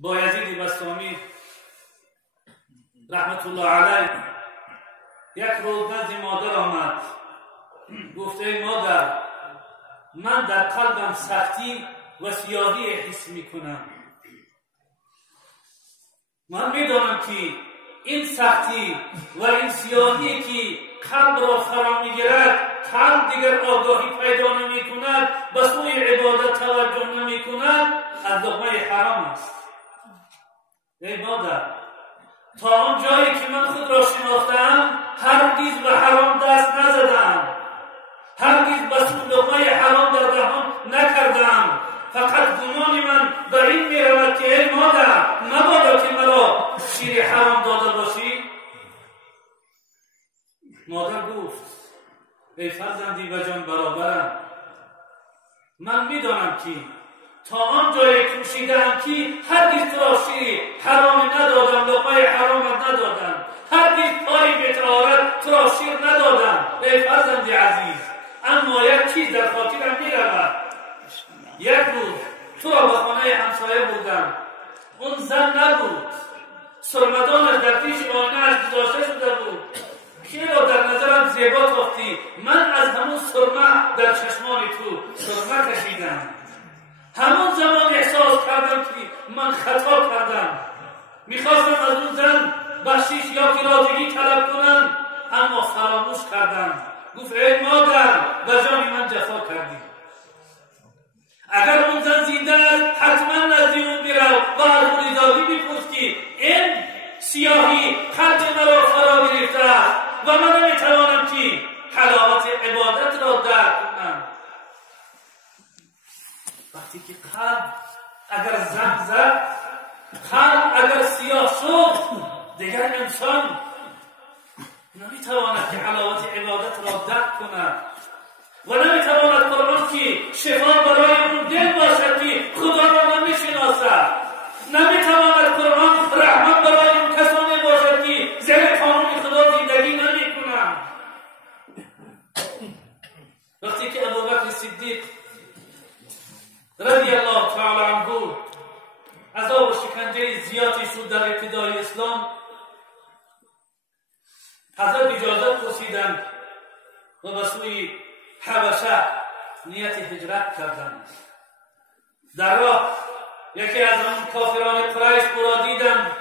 بایزید بستامی رحمت الله علیه یک روز نزد مادر آمد، گفته مادر من در قلبم سختی و سیاهی حس میکنم. من میدانم که این سختی و این سیاهی که قلب را فرا میگیرد، قلب دیگر آگاهی پیدا نمی کند، به سوی عبادت توجه نمی کند، از لقمه حرام است. ای مادر، تا آن جایی که من خود را شناختم هرگز به حرام دست نزدم، هرگز به سوی لقمه حرام در دهان نکردم. فقط گمان من به این می رود که ای مادر، مبادا که مرا شیر حرام داده باشی. مادر گفت ای فرزندی و جان برابرم، من میدانم که تا آن جایی کوشیدم که هرگز تو را شیر حرام ندادم، لقمه حرام ندادم، هرگز پای به طهارت تو را شیر ندادم. ای فرزندی عزیز، اما یک چیز در خاطرم میرود. یک روز تو را به خانه همسایه بودم، اون زن نبود، سرمدانش در پیش آینه‌اش گذاشته شده بود. خیلی در نظرم زیبا تافتی. من از همون سرمه در چشمان تو سرمه کشیدم. همون زمان احساس کردم که من خطا کردم. میخواستم از اون زن بخشش یا کراجگی طلب کنم، اما فراموش کردم. گفت ای مادر، به جان من جفا کردی. اگر اون زن زنده است حتما نزد اون برو و از اون اضافی بپرس که این سیاهی قلب مرا فرا گرفته است و من نمیتوانم که حلاوت عبادت را درک کنم. وقتی که قلب اگر زنگ زد، قلب اگر سیاه شد، دیگر انسان نمیتواند که حلاوت عبادت را درک کند و نمیتواند قرآن که شفا برای اون دل باشد که خدا را نمیشناسد. نمیتواند قرآن رحمت برای اون کسانی باشد که زیر قانون خدا زندگی نمیکنند. وقتی که ابوبکر صدیق رضی الله تعالی عنه عذاب و شکنجه زیادی شد در ابتدای اسلام، حضرت اجازت پرسیدند و به سوی حبشه نیت هجرت کردند. در راه یکی از آن کافران قریش او را دیدند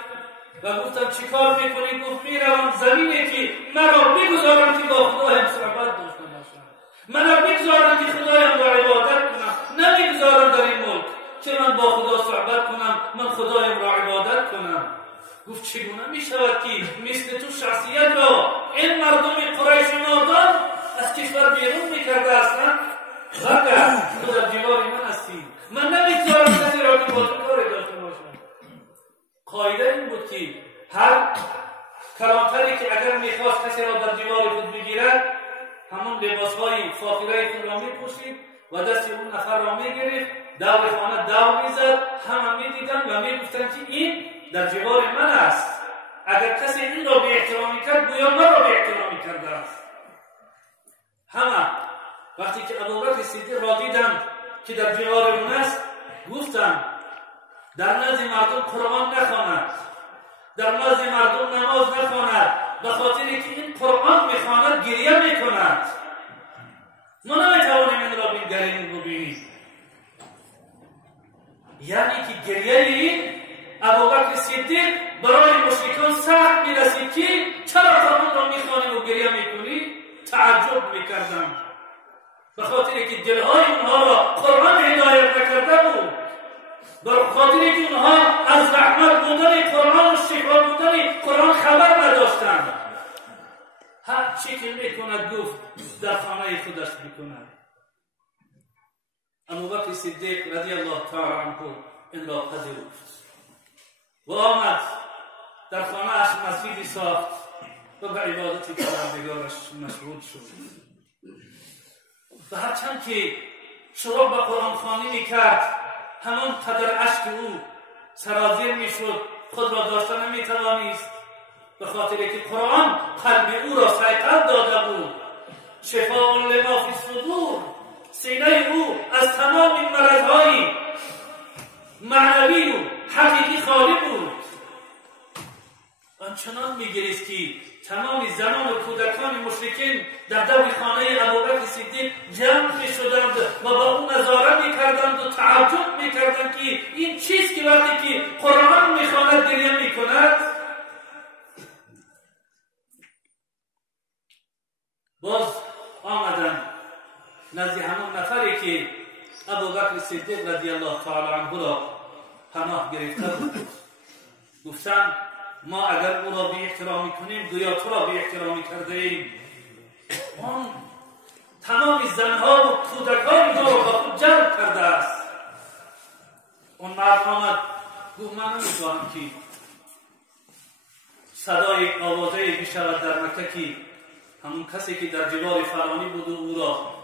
و گفتند چی کار میکنی؟ گفت میروم زمینی که مرا میگذارم که با خدایم صحبت داشته باشم، مرا میگذارم که خدایم را عبادت کنم، نمیگذارم در این ملک که من با خدا صحبت کنم، من خدایم را عبادت کنم. گفت چگونه میشود که مثل تو شخصیت را این مردم قریش نادان از کشور بیرون میکرده هستند؟ بله، تو در جوار من هستی، من نمیگذارم کسی را که با تو کاری داشته باشم. قاعده این بود که هر کلانتری که اگر میخواست کسی را در جوار خود بگیرد، همون لباسهای فاخره خود را میپوشید و دست اون نفر را میگرفت، دور خانه دور میزد، همه میدیدند و میگفتند که این در جوار من است. اگر کسی این را به احترامی کرد، گویا من را به احترامی کرده است. همه وقتی که ابوبکر صدیق را دیدند که در جوار اون است، گفتند در نزد مردم قرآن نخواند، در نزد مردم نماز نخواند، به خاطری که این قرآن میخواند گریه میکند. ما نمیتوانیم این را ببینیم. یعنی که گریه این ابوبکر صدیق برای مشرکان سخت میرسید که چرا قرآن را میخوانی و گریه میکنی؟ تعجب میکردم، به خاطری که دلهای اونها را قرآن هدایت نکرده بود، به خاطری که اونها از رحمت بودن قرآن و شفا بودن قرآن خبر نداشتند. هر چی که میکند گفت در خانه خودش میکند. ابوبکر صدیق رضی الله تعالی عنه این را پذیرفت و آمد در خانه اش مسجدی ساخت و به عبادت پروردگارش مشغول شد. و هرچند که شروع به قرآن خوانی میکرد، همان قدر اشک او سرازیر میشد، خود را داشته نمیتوانست، به خاطر که قرآن قلب او را سیطرت داده بود. شفاء لما فی الصدور، سینه او از تمام مرضهای معنوی و حقیقی خالی بود. آنچنان میگریست که تمام زنان و کودکان مشرکین در دور خانه ابوبکر صدیق جمع میشدند و با او نظاره میکردند و تعجب میکردند که این چیست که وقتی که قرآن میخواند گریه میکند. باز آمدند نزد همون نفری که ابوبکر صدیق رضی الله تعالی عنه را پناه گرفته بود. گفتند ما اگر او را به احترامی کنیم گویا تو را به احترامی کرده ایم. آن تمام زنها و کودکان ما را با خود جلب کرده است. اون مرد آمد گفت من نمی‌خواهم که صدای آوازه بشود در مکه که همون کسی که در جبال فلانی بود و او را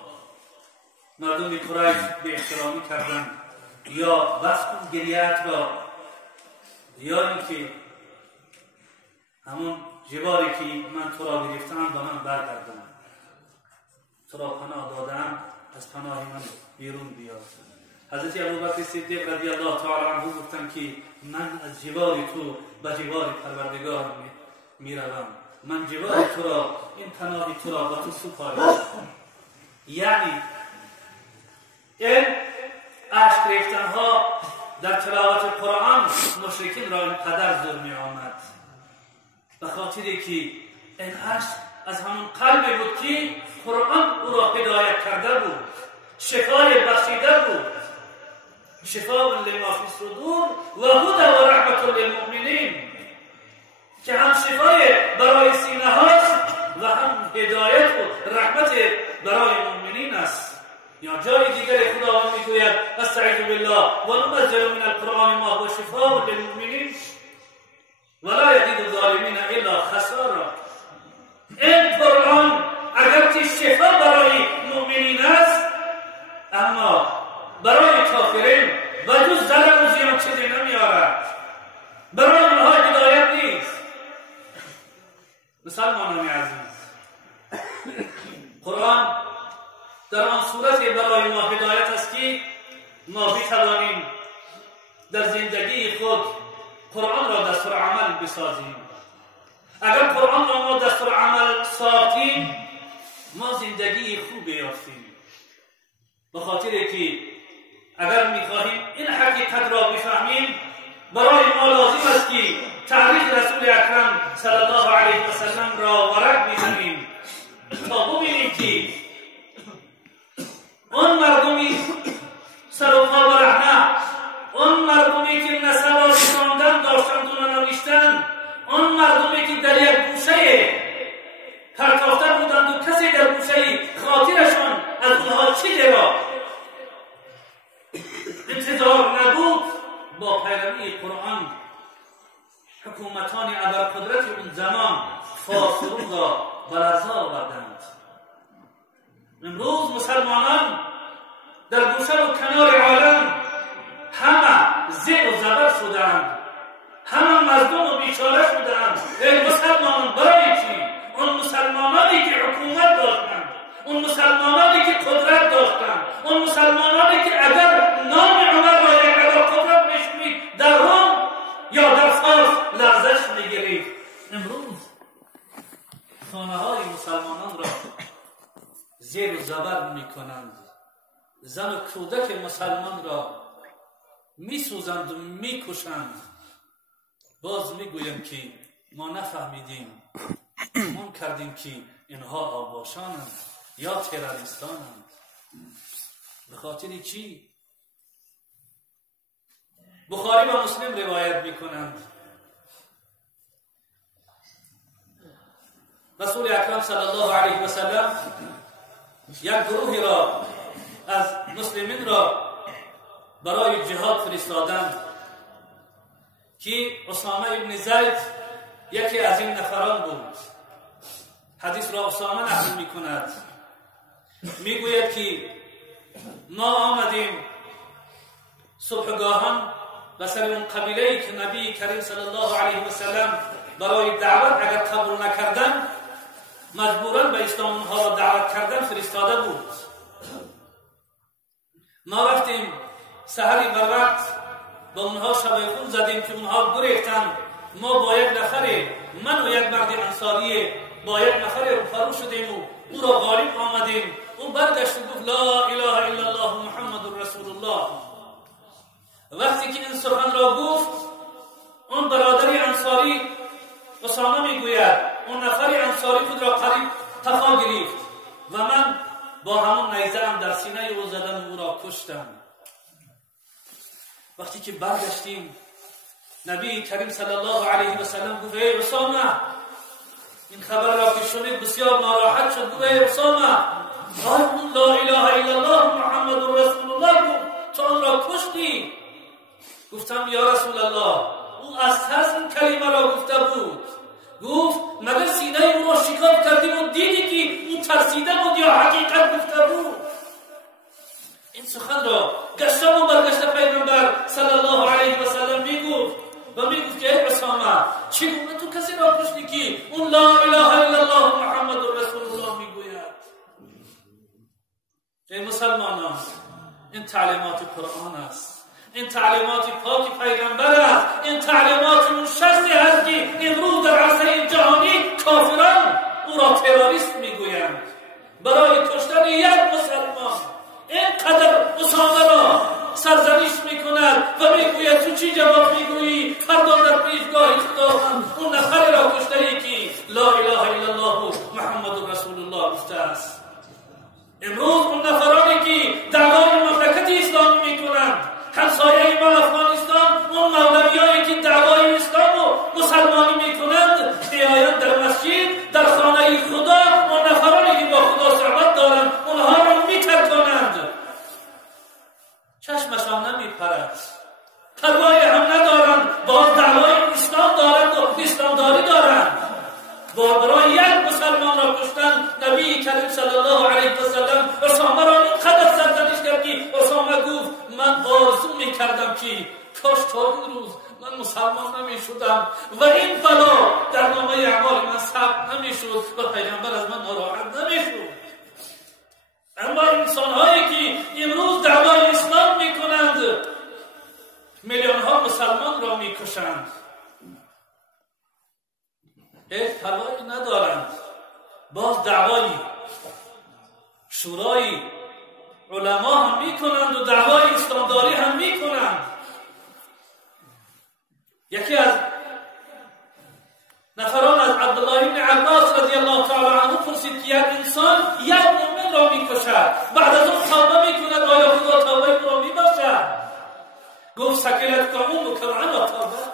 مردم قریش به احترامی کردند، یا بس کن گریه‌ات را، یا اینکه همون جبالی که من تو را گرفتم به من برگردان، تو را پناه دادم، از پناه من بیرون بیا. حضرت ابوبکر صدیق رضی الله تعالی عنه گفتند که من از جبال تو به جبال پروردگار میروم، من جبال تو را، این پناه تو را با تو سپارم. یعنی این اشک ریختنها در تلاوت قرآن مشرکین را اینقدر زور می آمد، به خاطری که این اشک از همون قلبی بود که قرآن او را هدایت کرده بود، شفای بخشیده بود. شفاء لما فی الصدور و هدی و رحمت للمؤمنین، که هم شفای برای سینه هاست و هم هدایت و رحمت برای مؤمنین است. یا جای دیگر خداوند میگوید استعیذ بالله و ننزل من القرآن ما هو شفاء للمؤمنین ولا یزید الظالمین الا خسارا. این قرآن اگرچه شفا برای مؤمنین است، اما برای کافرین و جز ضرر و زیان چیزی نمیارد، برای اونها هدایت نیست. مسلمانان عزیز، قرآن در آن صورت برای ما هدایت است که ما بتوانیم در زندگی خود قرآن را دستور عمل بسازیم. اگر قرآن را ما دستور عمل ساختیم، ما زندگی خوب یافتیم. به خاطر که اگر می‌خواهیم این حقیقت را بفهمیم، برای ما لازم است که تاریخ رسول اکرم صلی الله علیه و سلم را ورق بزنیم تا ببینیم که اون مردمی سر و پا برهنه، اون مردمی که نه سواد خواندن داشتند و نه نوشتن، اون مردمی که در یک گوشه پرتافته بودند و کسی در گوشه خاطرشان از اونها چیزی را انتظار نبود، با پیروی قرآن حکومتان ابرقدرت اون زمان فاسرون را بلرزه آوردند. امروز مسلمانان در گوشه و کنار عالم همه زیر و زبر شدند، همه مظلوم و بیچاره شدند. ای مسلمانان، برای چی؟ اون مسلمانانی که حکومت داشتند، اون مسلمانانی که قدرت داشتند، اون مسلمانانی که اگر نام عمر را یک ابرقدرت میشنید در روم یا در فارس لرزش میگرید. امروز خانه های مسلمانان را زیر و زبر میکنند، زن و کودک مسلمان را میسوزند و میکشند. باز میگویم که ما نفهمیدیم، گمان کردیم که اینها آباشانند یا تروریستانند. به خاطر چی؟ بخاری و مسلم روایت میکنند رسول اکرم صلی الله علیه و سلم یک گروهی را از مسلمین را برای جهاد فرستادند که اسامه ابن زید یکی از این نفران بود. حدیث را اسامه نقل میکند، میگوید که ما آمدیم صبحگاهان و سر اون قبیله‌ای که نبی کریم صلی الله علیه و سلم برای دعوت اگر قبول نکردن مجبوراً به اسلام اونها را دعوت کردن فرستاده بود. ما رفتیم سحری بر وقت با اونها شبیخون زدیم که اونها گریختن. ما با یک نفر، من و یک مرد انصاری با یک نفر روبرو شدیم و او را غالب آمدیم. اون برگشت و گفت لا اله الا الله محمد رسول الله. وقتی که این سخن را گفت، اون برادری انصاری اسامه میگوید اون نفر انصاری خود را قریب تفا گرفت و من با همون نیزه هم در سینه او زدم و او را کشتم. وقتی که برگشتیم، نبی کریم صلی الله علیه و سلم گفت ای اسامه، این خبر را که شنید بسیار ناراحت شد. گفت ای اسامه، اون لا اله الا الله محمد رسول الله گفت، تو آن را کشتی؟ گفتم یا رسول الله، او از ترس این کلمه را گفته بود. گفت مگر سینه او را شکاف کردیم و دیدی که اون ترسیده بود یا حقیقت گفته بود؟ این سخن را گشتم و برگشت پیغمبر صلی الله علیه و سلم میگفت و میگفت که ای اسامه، چگونه تو کسی را کشتی که اون لا اله الا الله محمد رسول الله میگوید؟ ای مسلمانان، این تعلیمات قرآن است، این تعلیمات پاک پیغمبر است، این تعلیمات اون شخصی است که امروز در عرصه جهانی کافران او را تروریست میگویند. برای کشتن یک مسلمان اینقدر اسامه را سرزنش میکند و میگوید تو چی جواب میگویی؟ فردا در پیشگاه خداوند اون نفر را کشته که لا اله الا الله محمد رسول الله گفته است. امروز اون نفرانی که دعوای مملکت اسلامی میکنند، همسایه ما افغانستان، اون مولویانی که دعوای اسلام و مسلمانی میکنند، بیایند در مسجد، در خانه خدا، اون نفرانی که با خدا صحبت دارند اونها را میترکانند. چشمشان نمیپرد، پروای هم ندارند، باز دعوای اسلام دارند و اسلامداری دارند. برای یک مسلمان را کشتن، نبی کریم صلی الله علیه و سلم اسامه را اینقدر سرزنش کرد که اسامه گفت من آرزو میکردم که کاش تا این روز من مسلمان نمیشدم و این بلا در نامه اعمال من ثبت نمیشد و پیغمبر از من ناراحت نمیشد. اما انسان‌هایی که امروز دعوای اسلام میکنند، میلیون‌ها مسلمان را میکشند، هیچ پروایی ندارند. باز دعوای شورای علما هم میکنند و دعوای اسلامداری هم میکنند. یکی از نفران از عبدالله بن عباس رضی الله تعالی عنه پرسید که یک انسان یک مؤمن را میکشد، بعد از اون توبه میکند، آیا خدا توبه او را میبخشد؟ گفت سکلت که امک عن توبه،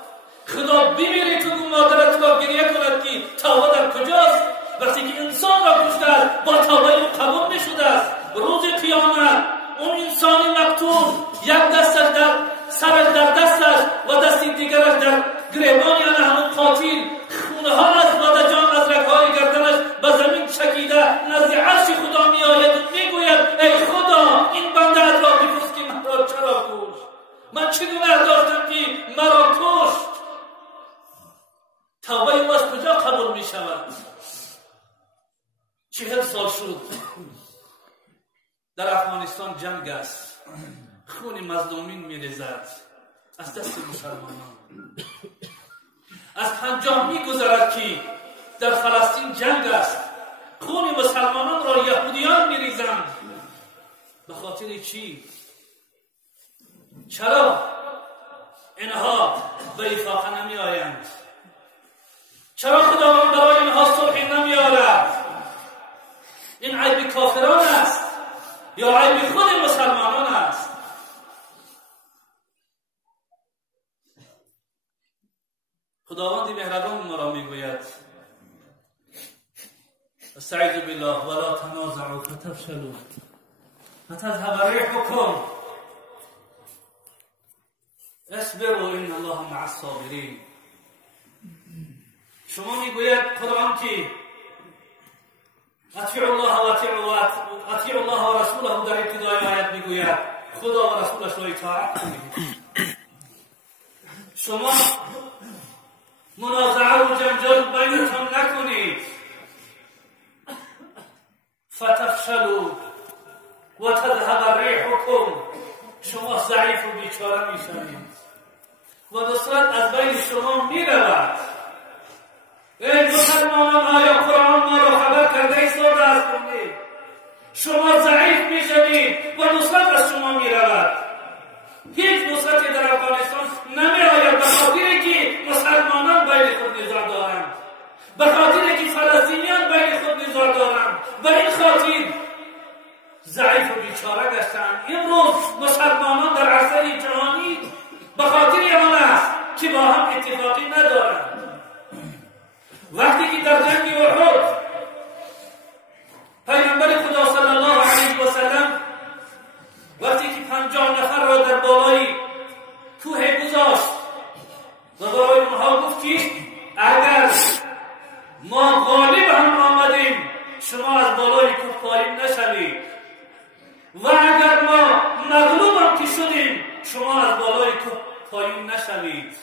خدا بمیری تو مادرت را گریه کند که توبه در کجاست؟ وقتی که انسان را کشته با توبه او قبول میشده است. روز قیامت اون انسان مقتول یک دستش در سرش در دستش و دست دیگرش در گریبان یعنی همون قاتل خونها از بدجان از رگهای گردنش به زمین چکیده نزد عرش خدا می آید و میگوید ای خدا، این بنده از را بپرس که مرا چرا کشت؟ من چه گناه داشتم که مرا کشت؟ توبه او از کجا قبول می شود؟ 40 سال شد در افغانستان جنگ است، خون مظلومین می ریزد از دست مسلمانان. از 50 می گذرد که در فلسطین جنگ است، خون مسلمانان را یهودیان می ریزند. به خاطر چی؟ چرا اینها به افاقه نمی آیند؟ چرا خداوند برای اینها صلح نمی آورد؟ این عیب کافران است یا عیب خود مسلمانان است؟ خداوند مهربان ما را میگوید استعیذ بالله ولا تنازعوا فتفشلوا فتذهب ريحكم اصبروا ان الله مع الصابرين. شما میگوید قرآن که اطیعوا الله و رسوله در ابتدای آیت میگوید خدا و رسولش را اطاعت کنید. شما منازعه و جنجال بینتان نکنید. فتفشلوا و تذهب ریحکم، شما ضعیف و بیچاره میشوید. و نصرت از بین شما می رود. ای مسلمانان، آیا قرآن ما را خبر کرده است و درس کنید؟ شما ضعیف می شوید و نصرت از شما می رود. هیچ نصرتی در افغانستان نمی آید به خاطر که مسلمانان بین خود نزاع دارند، به خاطر که فلسطینیان بین خود نزاع دارند. به این خاطر ضعیف و بیچاره گشتند. امروز مسلمانان در عرصه جهانی به خاطر آن است که با هم اتفاقی ندارند. وقتی که در جنگ احد پیامبر خدا صلی الله علیه و سلم وقتی که 50 نفر را در بالای کوه گذاشت و برای اونها گفت که اگر ما غالب هم آمدیم شما از بالای کوه پایین نشوید و اگر ما مغلوب هم که شدیم شما از بالای کوه پایین نشوید.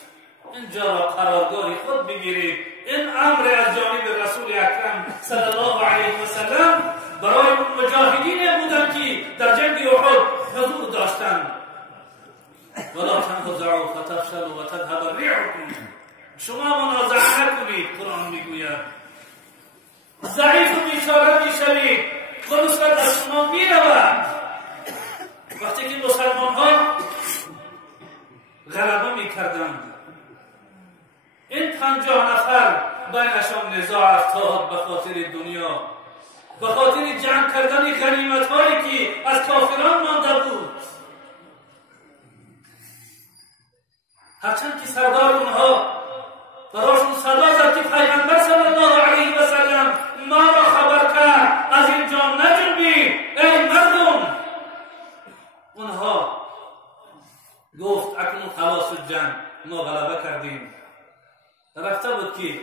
اینجا را قرارگاه خود بگیرید. این امر از جانب رسول اکرم صلی الله علیه و سلم برای مجاهدین بودند که در جنگ احد حضور داشتند. ولا تنازعوا فتفشلوا وتذهب ريحكم. شما منازعه نکنید. قرآن میگوید ضعیف و بیچاره میشوید و نصرت از شما میرود. وقتی که مسلمان ها غلبه میکردند، این 50 نفر بینشان نزاع افتاد به خاطر دنیا، به خاطر جمع کردن غنیمت هایی که از کافران مانده بود. هرچند که سردار اونها براشون صدا زد که پیغمبر صلی الله علیه و سلم ما را خبر کرد از اینجا نجنبید ای مردم. اونها گفت اکنون خلاص جنگ، ما غلبه کردیم. رفته بود که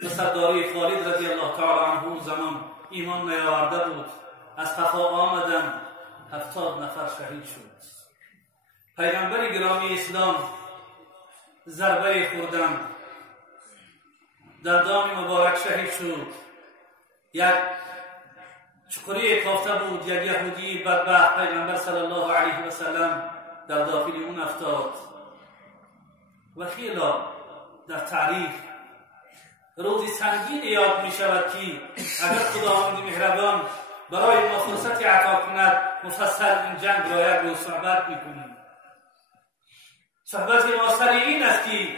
به سرداری خالد رضی الله تعالی عنه زمان ایمان نیاورده بود. از خفا آمدن 70 نفر شهید شد. پیغمبر گرامی اسلام ضربه خوردن، دندان مبارک شهید شد. یک چقری کافته بود، یک یهودی بدبخت پیغمبر صلی الله علیه و سلم در داخل اون افتاد. و خیلی در تاریخ روزی سنگین یاد می شود که اگر خداوند مهربان برای ما فرصتی عطا کند مفصل این جنگ را یک روز صحبت می کنیم. صحبت ما سر این است که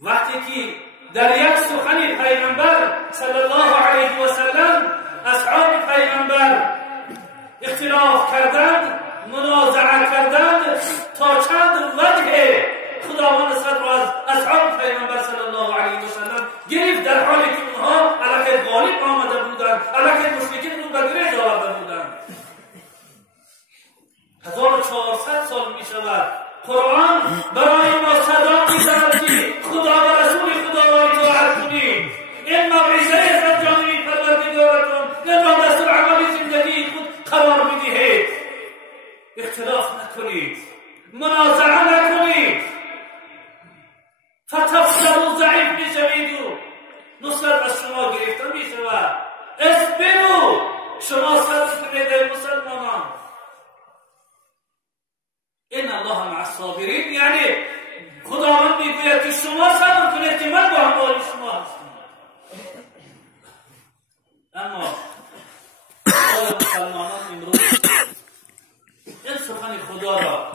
وقتی که در یک سخن پیغمبر صلی الله علیه و سلم اصحاب پیغمبر اختلاف کردند، منازعه کردند، تا چند وجه خداوند صد را از اصحاب پیغمبر صلی الله علیه و سلم گرفت، در حالی که اونها علیه غالب آمده بودند، علیه مشرکین رو به گریز آورده بودند. 1400 سال می شود قرآن برای ما صدا می زند که خدا و رسول خدا را اطاعت کنید. این موعظه است از جانب پروردگارتون. این را دستور عملی زندگی خود قرار بدهید. اختلاف نکنید، منازعه نکنید، فتفشلوا، ضعیف می شوید و نصرت از شما گرفته می شود. اصبروا، شما صبر کنید مسلمانان. ان الله مع الصابرین، یعنی خداوند میگوید که شما صبر کنید که من با همراه شما هستم. اما آیا مسلمانان امروز این سخن خدا را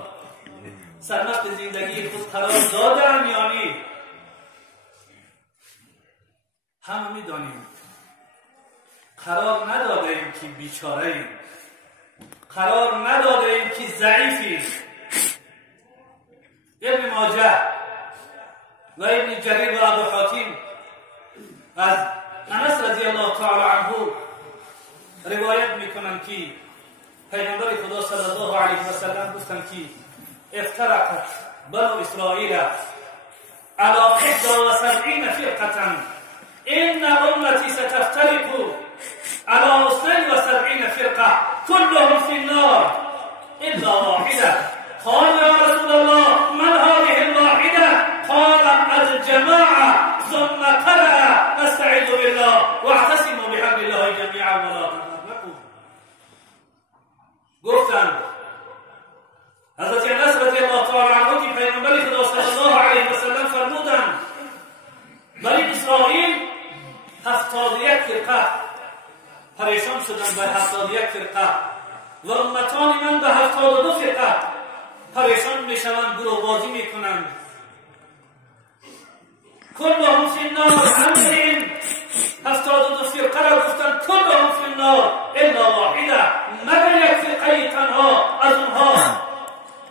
سرمست زندگی خود قرار دادند یا نه؟ همه میدانیم قرار ندادیم که بیچاره ایم، قرار ندادیم که ضعیفیم. ابن ماجه و ابن جریر و ابو حاتم از انس رضی الله تعالی عنه روایت میکنند که پیغمبر خدا صلی الله علیه و سلم گفتند که افترقت بنو اسرائیل على 71 فرقة ان امتی ستفترق على 72 فرقة كلهم في النار الا واحدة. قال يا رسول الله من هذه الواحدة؟ قال الجماعة. ثم قرأ نستعيذ بالله واعتصموا بحبل الله جميعا ولا تفرقوا. گفتند حضرت انس رضی الله تعالی عنه استخوان من به 72 فرقه پریشان میشوند، گروه بازی میکنند. کلهم فی النار، همه این 72 فرقه را گفتند کلهم فی النار الا واحده، مگر یک فرقه تنها از اونها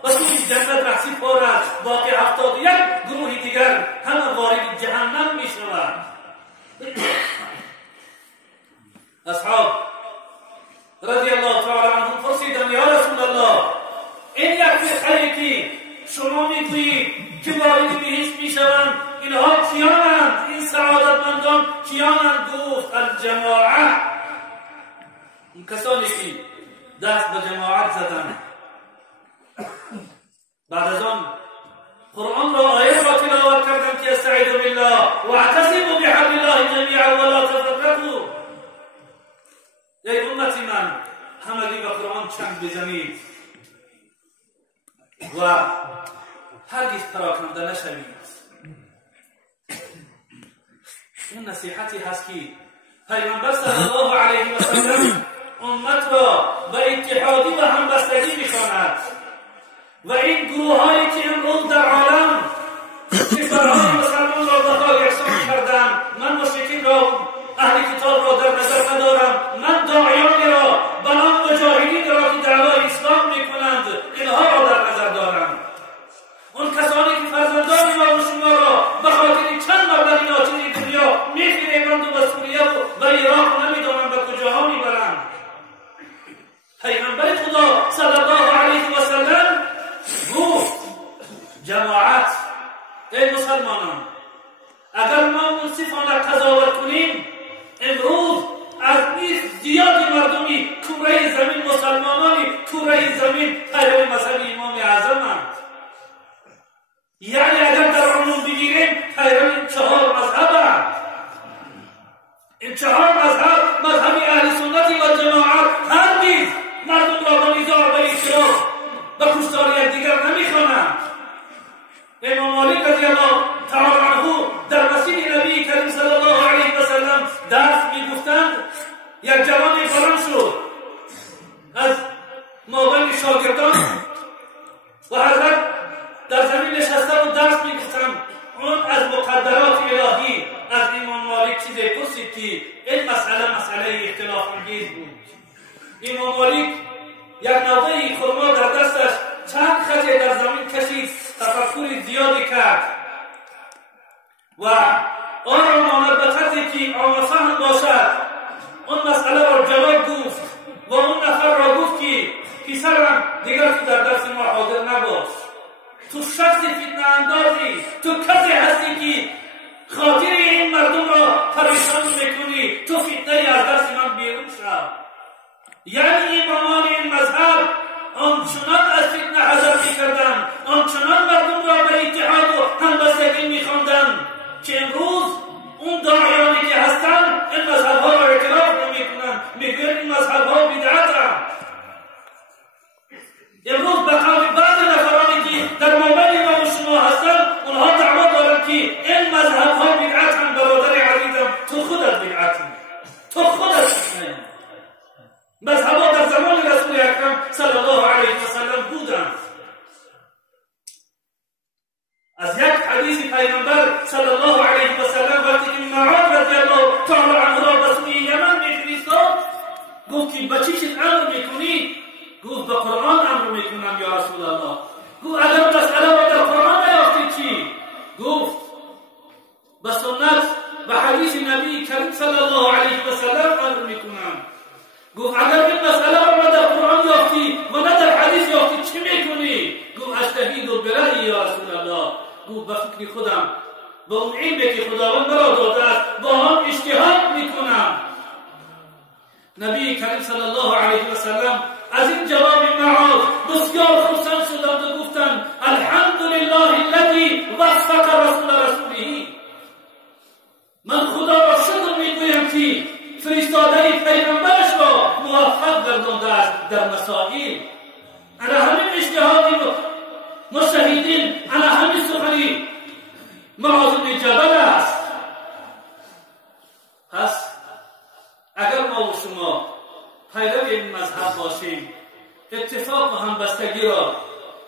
و سوی جنت رسی پارد، باقی 71 گروه دیگر همه وارد جهنم میشوند. اصحاب رضی الله تعالی عنهم پرسیدند یا رسول الله، این یک فرقه که شما میگویید که وارد بهشت میشوند، اینها کیانند؟ این سعادتمندان کیانند؟ گفت الجماعه، این کسانی که دست به جماعت زدند. بعد از آن قرآن را آیه را تلاوت کردند که استعیذوا بالله واعتصموا بحبل الله جمیعا ولا تفرقوا. ای امتی من، همگی به قرآن چنگ بزنید و هرگز پراکنده نشوید. این نصیحتی هست که پیامبر صلی الله علیه و سلم امت را به اتحادی و همبستگی می‌خواند و این گروه‌هایی که امروز در عالم کشورهای مسلمان را به حال یکسان کردند، من مشرکین را، اهل کتاب را در نظر ندارم، من داعیانی را، بنام مجاهدین را که دعوای اسلام می‌کنند اینها را در نظر دارم. اون کسانی که فرزندان ما و شما را به خاطر چند مبلغ ناچیز دنیا می‌فریبند و به سوریه و عراق نمی‌دانند به کجاها می‌برند. پیغمبر خدا صلی الله علیه و سلم گفت جماعت، ای مسلمانان، اگر ما منصفانه قضاوت کنیم، امروز از این زیاد مردمی کره زمین، مسلمانانی کره زمین پیرو مذهب امام اعظمند. یعنی اگر در عموم بگیریم پیرو این 4 مذهبند. این 4 مذهب، مذهب اهل سنت و جماعت، هرگز مردم را به نزاع و اختلاف به کشتار یکدیگر نمی‌خوانند. امام مالک رضی الله تعالی عنه در مسجد نبی کریم صلی الله علیه و سلم درس می‌گفتند. یک جوان بلند شد از مابین شاگردان و حضرت در زمین نشسته و درس می‌گفتند. اون از مقدرات الهی از امام مالک چیزی پرسید که این مسئله اختلاف انگیز بود. امام مالک یک نوه خرما در دستش چند خطی در زمین کشید، تفکر زیادی کرد و آرامانه به طرزی که عام فهم باشد اون مسئله را جواب گفت و اون نفر را گفت که پسرم دیگر تو در درس ما حاضر نباش، تو شخص فتنه اندازی، تو کسی هستی که خاطر این مردم را پریشان میکنی، تو فتنه از درس من بیرون شو. یعنی امامان این مذهب آنچنان از فتنه حذر میکردند، آنچنان مردم را به اتحاد و همبستگی میخواندند که امروز اون داعیانی که هستند این مذهبها را اعتراف نمیکنند، میگویند این مذهبها بدعتند. امروز به قول بعض نفرانی که در مابین ما و شما هستند، اونها دعوا دارند که این مذهبها بدعتند. برادر عزیزم، تو خودت بدعتی، تو خودت مذهبها در زمان رسول اکرم صلی الله علیه و سلم بودند. از یک حدیث پیغمبر صلی الله علیه و سلم وقتی که معاذ رضی الله تعالی عنه را به سوی یمن میفرستاد، گفت که به چه چیز امر میکنی؟ گفت به قرآن امر میکنم یا رسول الله. گفت اگر مسئله را در قرآن نیافتی چی؟ گفت به سنت و حدیث نبی کریم صلی الله علیه و سلم امر میکنم. گفت اگر این مسئله را نه در قرآن یافتی و نه در حدیث یافتی چی میکنی؟ گفت اجتهید و برأیی یا رسول الله. گفت به فکر خودم، به اون علمی که خداوند مرا داده است با هم اجتهاد میکنم. نبی کریم صلی الله علیه و سلم از این جواب معاذ بسیار خرسند شدند و گفتند الحمدلله الذی وفق رسوله. من خدا را شکر میگویم که فرستاده پیغمبرش را موفق گردانده است در مسائل. انا همین اجتهادی مجتهدین، انا همین سخنی معاذ بن جبل است. پس اگر ما و شما پیرو این مذهب باشیم، اتفاق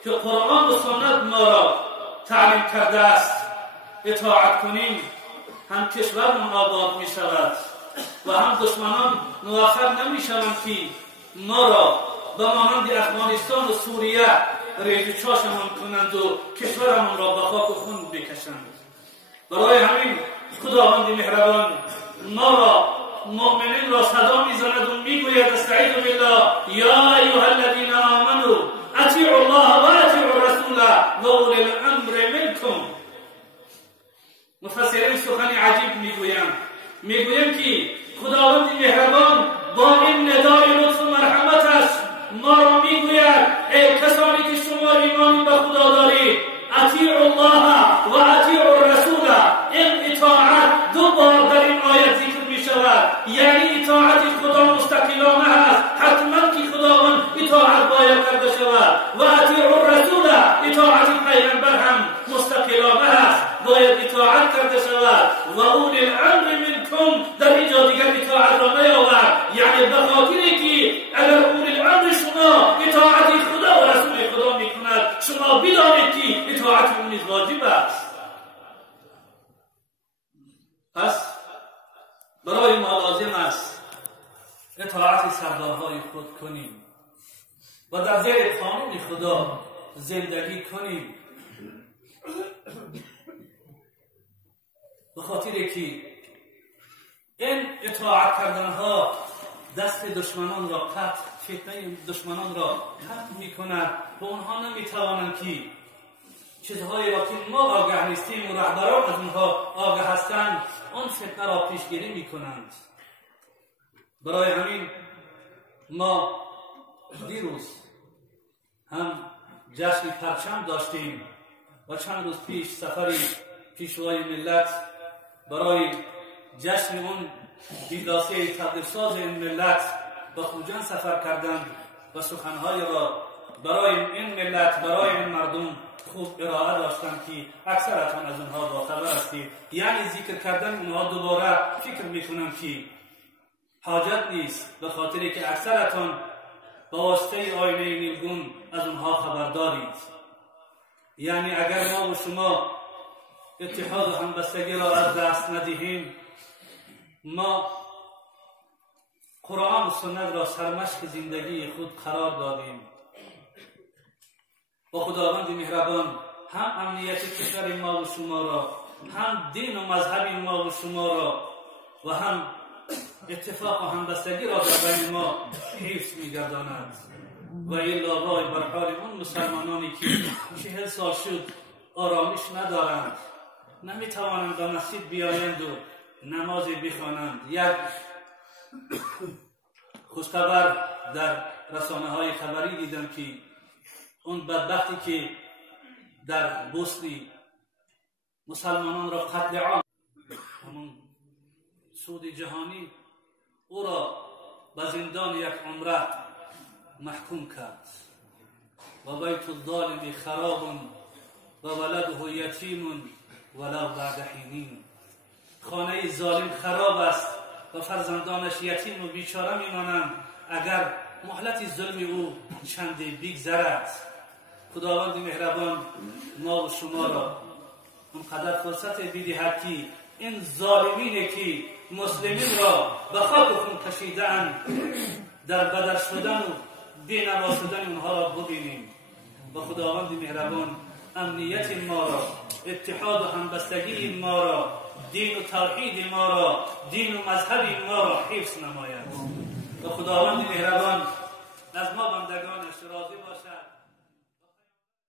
که قرآن و سنت ما را تعلیم کرده است اطاعت کنیم، هم کشورمون آباد می شود و هم دشمنان موفق نمی شوند که ما را به مانند افغانستان و سوریه ریز چاشمان کنند و کشورمون را به خاک و خون بکشند. برای همین خداوند مهربان ما را مؤمنین را صدا میزند و میگوید استعیذ بالله یا ایها الذین آمنوا اطیعوا الله و اطیعوا الرسول و اولی الامر منکم. مفسرین سخن عجیب میگویند که خداوند مهربان با این ندای لطف و مرحمتش ما را میگوید ای کسانی که شما ایمان به خدا دارید اطیعوا الله و اطیعوا الرسول. این اطاعت دو بار در این آیت ذکر می شود، یعنی اطاعت خدا مستقلانه است، حتما که خداوند اطاعت باید کرده شود، و اطیعوا الرسول اطاعت پیغمبر هم مستقلانه است، باید اطاعت کرده شود. و اولی الامر منکم در اینجا دیگر اطاعت را نیاورد، یعنی به خاطری که اگر اولی الامر شما اطاعت خدا و رسول خدا می کند شما بدانید که اطاعت اون واجب است. پس برای ما لازم است اطاعت سردارهای خود کنیم و در زیر قانون خدا زندگی کنیم، به خاطر که این اطاعت کردنها دست دشمنان را قطع، فتنه دشمنان را قطع می کند و اونها نمی توانند که چیزهایی را که ما آگاه نیستیم و رهبران از اونها آگاه هستند آن فتنه را پیشگیری می کنند. برای همین ما دیروز هم جشن پرچم داشتیم و چند روز پیش سفری پیشوای ملت برای جشن اون دیداسه تقدیرساز این ملت به خوجان سفر کردند و سخنهای را برای این ملت، برای این مردم خوب ارائه داشتند که اکثرتان از اونها با خبر هستید. یعنی ذکر کردن اونها دوباره فکر میکنم که حاجت نیست، به خاطری که اکثرتان با واسطه آینه نیلگون از اونها خبر دارید. یعنی اگر ما و شما اتحاد و همبستگی را از دست ندهیم، ما قرآن و سنت را سرمشق زندگی خود قرار دادیم و خداوند مهربان هم امنیت کشور ما و شما را، هم دین و مذهب ما و شما را و هم اتفاق و همبستگی را در بین ما حفظ می‌گرداند. و الا وای بر حال اون مسلمانانی که 40 سال شد آرامش ندارند، نمیتوانند به مسجد بیایند و نماز بخوانند. یک خوشخبر در رسانه‌های خبری دیدم که اون بدبختی که در بوسنی مسلمانان را قتل عام، همون سود جهانی او را به زندان یک عمره محکوم کرد. و بیت الظالم خراب و ولده یتیم ولو بعد حین. خانه ظالم خراب است و فرزندانش یتیم و بیچاره میمانند اگر مهلت ظلم او چندی بگذرد. خداوند مهربان ما و شما را اونقدر فرصت بدهد که این ظالمینی که مسلمین را به خاک و خون کشیده‌اند در بدر شدن و بینوا شدن اونها را ببینیم. و خداوند مهربان امنیت ما را، اتحاد و همبستگی ما را، دین و توحید ما را، دین و مذهب ما را حفظ نماید. و خداوند مهربان از ما بندگانش راضی باشد.